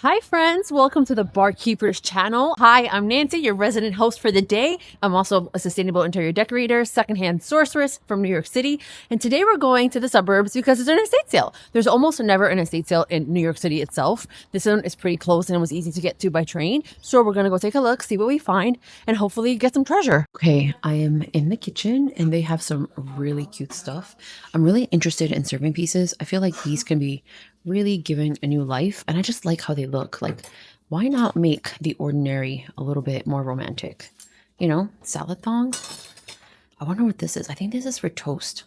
Hi friends, welcome to the Barkeepers channel. Hi, I'm Nancy, your resident host for the day. I'm also a sustainable interior decorator, secondhand sorceress from New York City. And today we're going to the suburbs because it's an estate sale. There's almost never an estate sale in New York City itself. This one is pretty close and it was easy to get to by train. So we're gonna go take a look, see what we find, and hopefully get some treasure. Okay, I am in the kitchen and they have some really cute stuff. I'm really interested in serving pieces. I feel like these can be really given a new life, and I just like how they look. Like, why not make the ordinary a little bit more romantic? You know, salad tongs. I wonder what this is. I think this is for toast.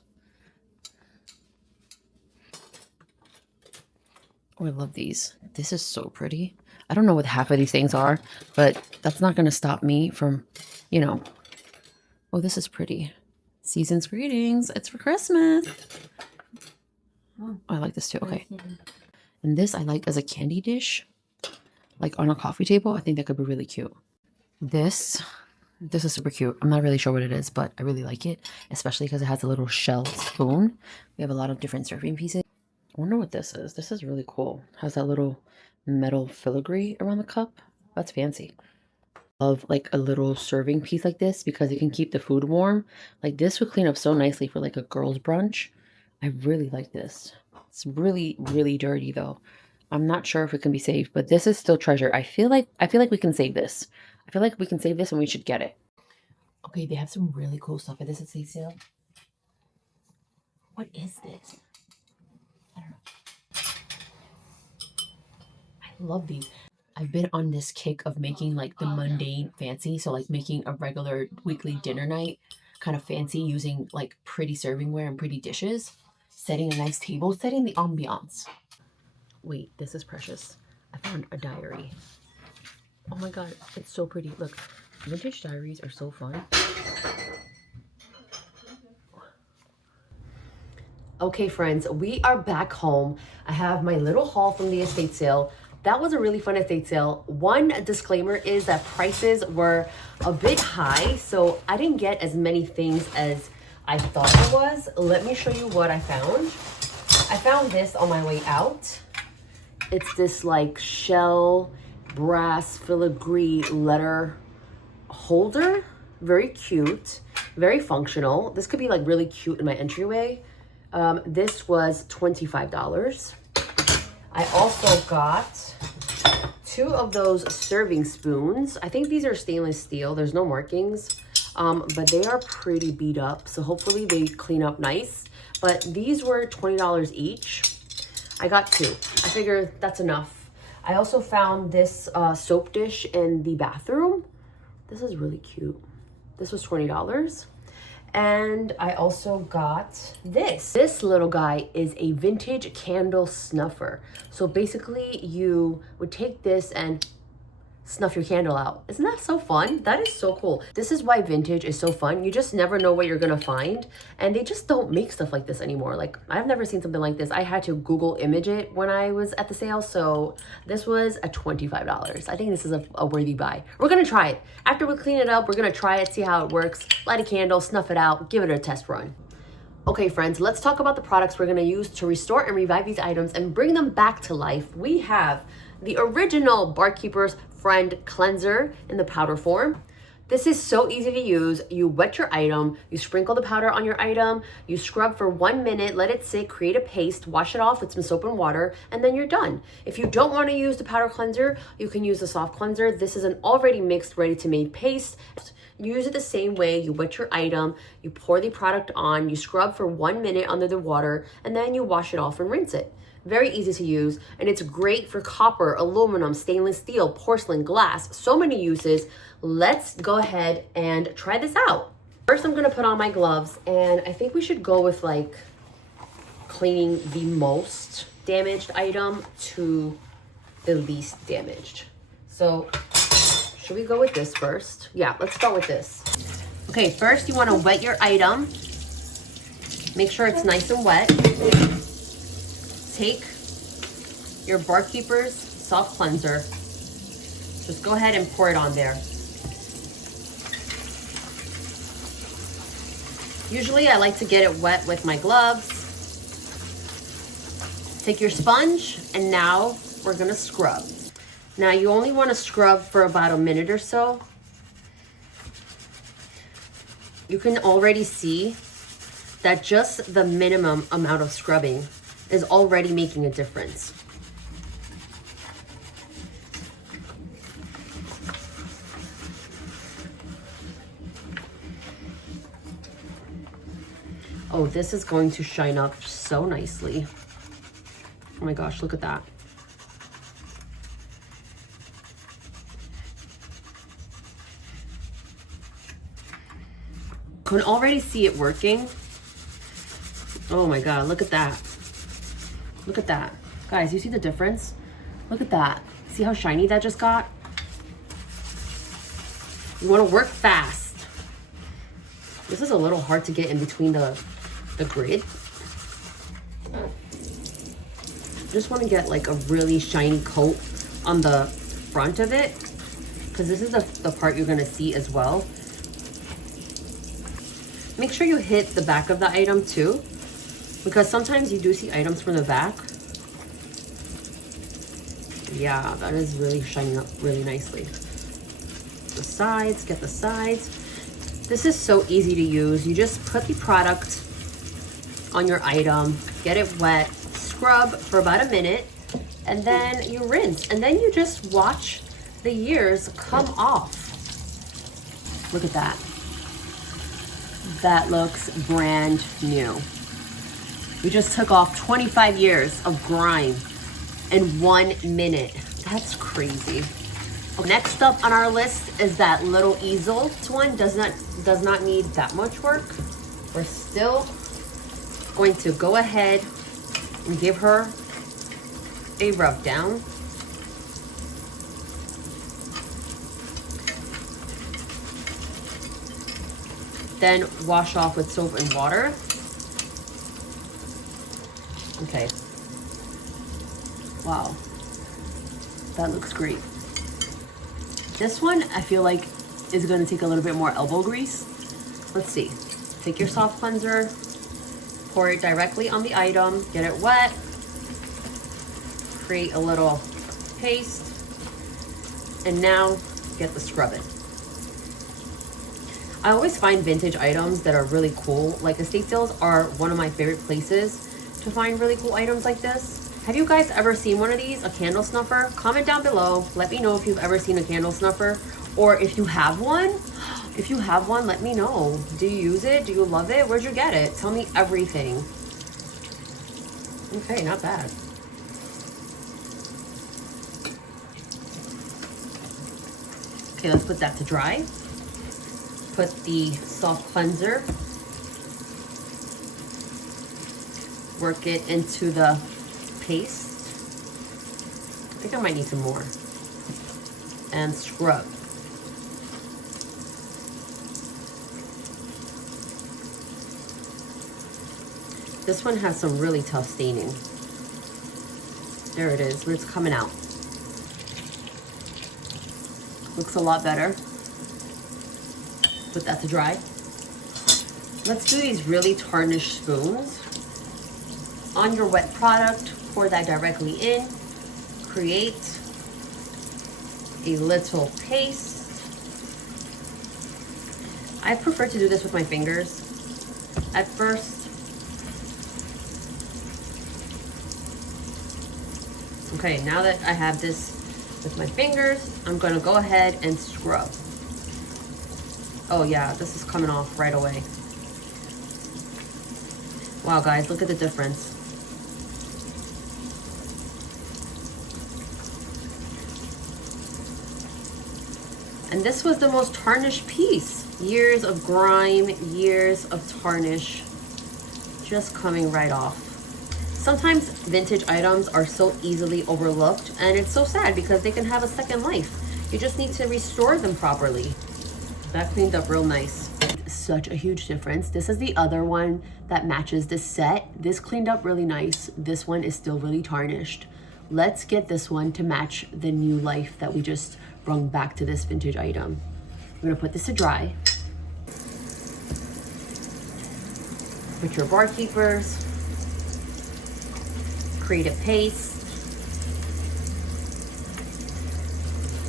Oh, I love these. This is so pretty. I don't know what half of these things are, but that's not going to stop me from, you know. Oh, this is pretty. Season's greetings. It's for Christmas. Oh, I like this too. Okay. And this I like as a candy dish, like on a coffee table. I think that could be really cute. This is super cute. I'm not really sure what it is, but I really like it, especially because it has a little shell spoon. We have a lot of different serving pieces. I wonder what this is. This is really cool. Has that little metal filigree around the cup. That's fancy. Love like a little serving piece like this because it can keep the food warm. Like this would clean up so nicely for like a girl's brunch. I really like this. It's really, really dirty though. I'm not sure if it can be saved, but this is still treasure. I feel like we can save this. I feel like we can save this and we should get it. Okay, they have some really cool stuff at this estate sale. What is this? I don't know. I love these. I've been on this kick of making like the mundane fancy. So like making a regular weekly dinner night kind of fancy using like pretty servingware and pretty dishes. Setting a nice table, setting the ambiance. Wait, this is precious. I found a diary. Oh my god, it's so pretty. Look, vintage diaries are so fun. Okay, friends, we are back home. I have my little haul from the estate sale. That was a really fun estate sale. One disclaimer is that prices were a bit high, so I didn't get as many things as I thought I was. Let me show you what I found. I found this on my way out. It's this like shell brass filigree letter holder. Very cute, very functional. This could be like really cute in my entryway. This was $25. I also got 2 of those serving spoons. I think these are stainless steel. There's no markings, but they are pretty beat up. So hopefully they clean up nice. But these were $20 each. I got 2. I figure that's enough. I also found this soap dish in the bathroom. This is really cute. This was $20. And I also got this. This little guy is a vintage candle snuffer. So basically you would take this and snuff your candle out. Isn't that so fun? That is so cool. This is why vintage is so fun. You just never know what you're gonna find. And they just don't make stuff like this anymore. Like, I've never seen something like this. I had to Google image it when I was at the sale. So this was a $25. I think this is a worthy buy. We're gonna try it. After we clean it up, we're gonna try it, see how it works. Light a candle, snuff it out, give it a test run. Okay, friends, let's talk about the products we're gonna use to restore and revive these items and bring them back to life. We have the original Barkeeper's Friend Cleanser in the powder form. This is so easy to use. You wet your item, you sprinkle the powder on your item, you scrub for 1 minute, let it sit, create a paste, wash it off with some soap and water, and then you're done. If you don't want to use the powder cleanser, you can use the soft cleanser. This is an already mixed, ready-to-made paste. Use it the same way. You wet your item, you pour the product on, you scrub for 1 minute under the water, and then you wash it off and rinse it. Very easy to use, and it's great for copper, aluminum, stainless steel, porcelain, glass, so many uses. Let's go ahead and try this out. First, I'm gonna put on my gloves, and I think we should go with like cleaning the most damaged item to the least damaged. So should we go with this first? Yeah, let's start with this. Okay, first you wanna wet your item. Make sure it's nice and wet. Take your Barkeeper's soft cleanser. Just go ahead and pour it on there. Usually I like to get it wet with my gloves. Take your sponge, and now we're gonna scrub. Now you only want to scrub for about a minute or so. You can already see that just the minimum amount of scrubbing is already making a difference. Oh, this is going to shine up so nicely. Oh my gosh, look at that. Can already see it working. Oh my God, look at that. Look at that. Guys, you see the difference? Look at that. See how shiny that just got? You wanna work fast. This is a little hard to get in between the grid. Just wanna get like a really shiny coat on the front of it, because this is the part you're gonna see as well. Make sure you hit the back of the item too, because sometimes you do see items from the back. Yeah, that is really shining up really nicely. The sides, get the sides. This is so easy to use. You just put the product on your item, get it wet, scrub for about a minute, and then you rinse. And then you just watch the years come off. Look at that. That looks brand new. We just took off 25 years of grime in 1 minute. That's crazy. Next up on our list is that little easel. This one does not need that much work. We're still going to go ahead and give her a rub down. Then wash off with soap and water. Okay. Wow. That looks great. This one, I feel like, is gonna take a little bit more elbow grease. Let's see. Take your soft cleanser, pour it directly on the item, get it wet, create a little paste, and now get the scrubbing. I always find vintage items that are really cool. Like estate sales are one of my favorite places to find really cool items like this. Have you guys ever seen one of these, a candle snuffer? Comment down below. Let me know if you've ever seen a candle snuffer, or if you have one. If you have one, let me know. Do you use it? Do you love it? Where'd you get it? Tell me everything. Okay, not bad. Okay, let's put that to dry. Put the soft cleanser, work it into the paste. I think I might need some more. And scrub. This one has some really tough staining. There it is, where it's coming out. Looks a lot better. Put that to dry. Let's do these really tarnished spoons. On your wet product, pour that directly in. Create a little paste. I prefer to do this with my fingers at first. Okay, now that I have this with my fingers, I'm gonna go ahead and scrub. Oh yeah, this is coming off right away. Wow guys, look at the difference. And this was the most tarnished piece. Years of grime, years of tarnish, just coming right off. Sometimes vintage items are so easily overlooked, and it's so sad because they can have a second life. You just need to restore them properly. That cleaned up real nice. Such a huge difference. This is the other one that matches this set. This cleaned up really nice. This one is still really tarnished. Let's get this one to match the new life that we just brought back to this vintage item. I'm gonna put this to dry. Put your bar keepers. Create a paste.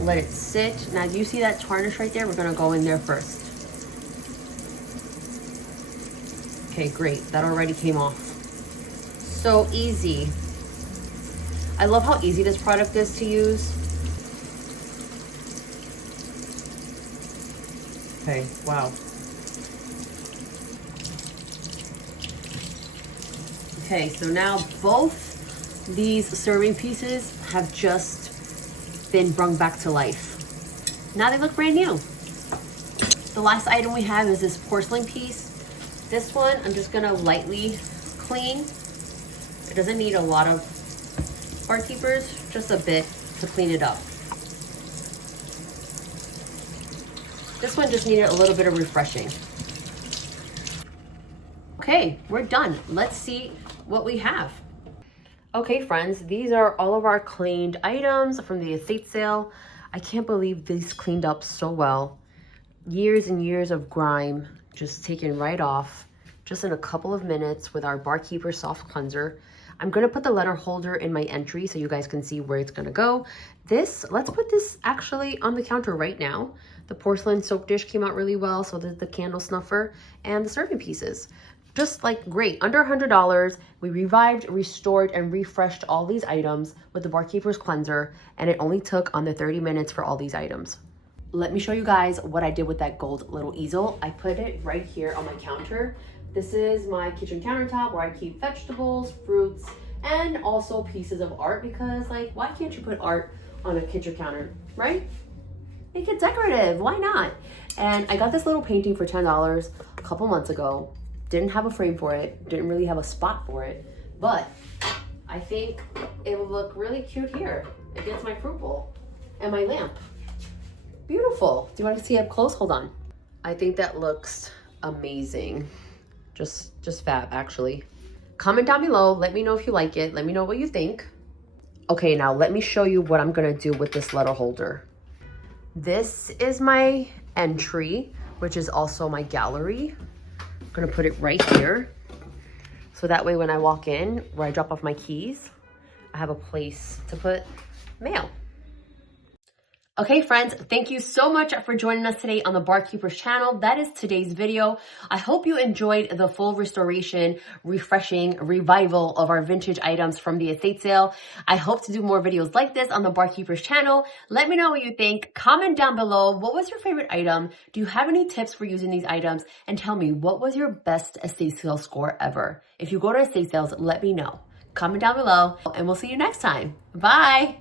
Let it sit. Now, do you see that tarnish right there? We're gonna go in there first. Okay, great. That already came off. So easy. I love how easy this product is to use. Okay, wow. Okay, so now both these serving pieces have just been brung back to life. Now they look brand new. The last item we have is this porcelain piece. This one, I'm just gonna lightly clean. It doesn't need a lot of barkeepers, just a bit to clean it up. This one just needed a little bit of refreshing. Okay, we're done. Let's see what we have. Okay, friends, these are all of our cleaned items from the estate sale. I can't believe these cleaned up so well. Years and years of grime just taken right off, just in a couple of minutes with our Barkeeper Soft Cleanser. I'm gonna put the letter holder in my entry so you guys can see where it's gonna go. Let's put this actually on the counter right now. The porcelain soap dish came out really well, so did the candle snuffer and the serving pieces. Just like great, under $100. We revived, restored, and refreshed all these items with the Barkeeper's Cleanser, and it only took under 30 minutes for all these items. Let me show you guys what I did with that gold little easel. I put it right here on my counter. This is my kitchen countertop where I keep vegetables, fruits, and also pieces of art, because like, why can't you put art on a kitchen counter, right? Make it decorative, why not? And I got this little painting for $10 a couple months ago. Didn't have a frame for it, didn't really have a spot for it, but I think it will look really cute here against my fruit bowl and my lamp. Beautiful. Do you want to see up close? Hold on. I think that looks amazing. Just fab, actually. Comment down below. Let me know if you like it. Let me know what you think. Okay, now let me show you what I'm gonna do with this letter holder. This is my entry, which is also my gallery. I'm gonna put it right here. So that way when I walk in, where I drop off my keys, I have a place to put mail. Okay, friends, thank you so much for joining us today on the Barkeeper's channel. That is today's video. I hope you enjoyed the full restoration, refreshing, revival of our vintage items from the estate sale. I hope to do more videos like this on the Barkeeper's channel. Let me know what you think. Comment down below. What was your favorite item? Do you have any tips for using these items? And tell me, what was your best estate sale score ever? If you go to estate sales, let me know. Comment down below, and we'll see you next time. Bye.